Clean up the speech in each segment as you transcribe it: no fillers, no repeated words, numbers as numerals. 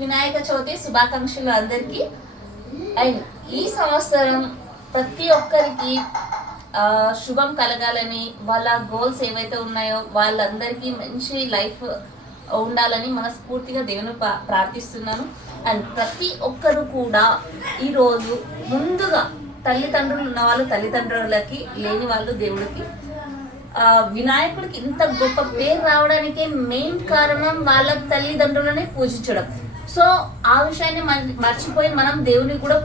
వినాయక చవితి శుభాకాంక్షలు అందరికీ. అండ్ ఈ సంవత్సరం ప్రతి ఒక్కరికి శుభం కలగాలని, వాళ్ళ గోల్స్ ఏవైతే ఉన్నాయో వాళ్ళందరికీ మంచి లైఫ్ ఉండాలని మనస్ఫూర్తిగా దేవుని ప్రార్థిస్తున్నాను. అండ్ ప్రతి ఒక్కరు కూడా ఈరోజు ముందుగా తల్లిదండ్రులు ఉన్న వాళ్ళు తల్లిదండ్రులకి, లేని వాళ్ళు దేవుడికి, వినాయకుడికి ఇంత గొప్ప పేరు రావడానికే మెయిన్ కారణం వాళ్ళ తల్లిదండ్రులని పూజించడం. సో ఆ విషయాన్ని మర్చిపోయి మనం దేవుని కూడా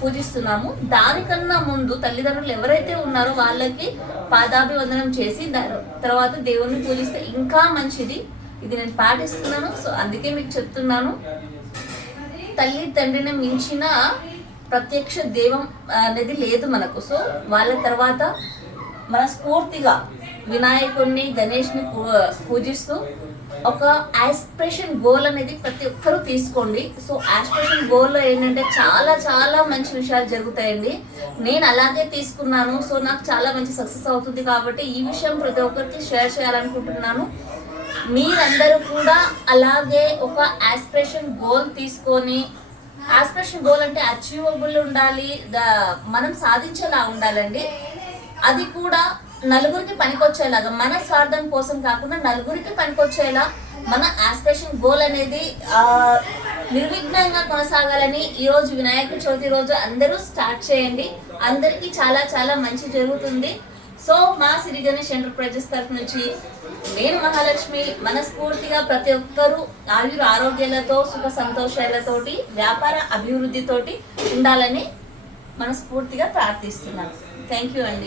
పూజిస్తున్నాము. దానికన్నా ముందు తల్లిదండ్రులు ఎవరైతే ఉన్నారో వాళ్ళకి పాదాభివందనం చేసి తర్వాత దేవుని పూజిస్తే ఇంకా మంచిది. ఇది నేను పాటిస్తున్నాను. సో అందుకే మీకు చెప్తున్నాను, తల్లి తండ్రిని మించిన ప్రత్యక్ష దైవం అనేది లేదు మనకు. సో వాళ్ళ తర్వాత మనస్ఫూర్తిగా వినాయకుడిని, గణేష్ని పూజిస్తూ ఒక ఆస్పిరేషన్ గోల్ అనేది ప్రతి ఒక్కరూ తీసుకోండి. సో ఆస్పిరేషన్ గోల్లో ఏంటంటే చాలా చాలా మంచి విషయాలు జరుగుతాయండి. నేను అలాగే తీసుకున్నాను. సో నాకు చాలా మంచి సక్సెస్ అవుతుంది. కాబట్టి ఈ విషయం ప్రతి ఒక్కరికి షేర్ చేయాలనుకుంటున్నాను. మీరందరూ కూడా అలాగే ఒక ఆస్పిరేషన్ గోల్ తీసుకొని, ఆస్పిరేషన్ గోల్ అంటే అచీవబుల్ ఉండాలి, మనం సాధించేలా ఉండాలండి. అది కూడా నలుగురికి పనికొచ్చేలాగా, మన స్వార్థం కోసం కాకుండా నలుగురికి పనికొచ్చేలా మన ఆస్పిరేషన్ గోల్ అనేది నిర్విఘ్నంగా కొనసాగాలని ఈరోజు వినాయక చవితి రోజు అందరూ స్టార్ట్ చేయండి. అందరికీ చాలా చాలా మంచి జరుగుతుంది. సో మా శ్రీ గణేష్ ఎంటర్ప్రైజెస్ తరఫు నుంచి నేను మహాలక్ష్మి మనస్ఫూర్తిగా ప్రతి ఒక్కరూ ఆరోగ్యాలతో, సుఖ సంతోషాలతోటి, వ్యాపార అభివృద్ధితోటి ఉండాలని మనస్ఫూర్తిగా ప్రార్థిస్తున్నాను. థ్యాంక్ యూ అండి.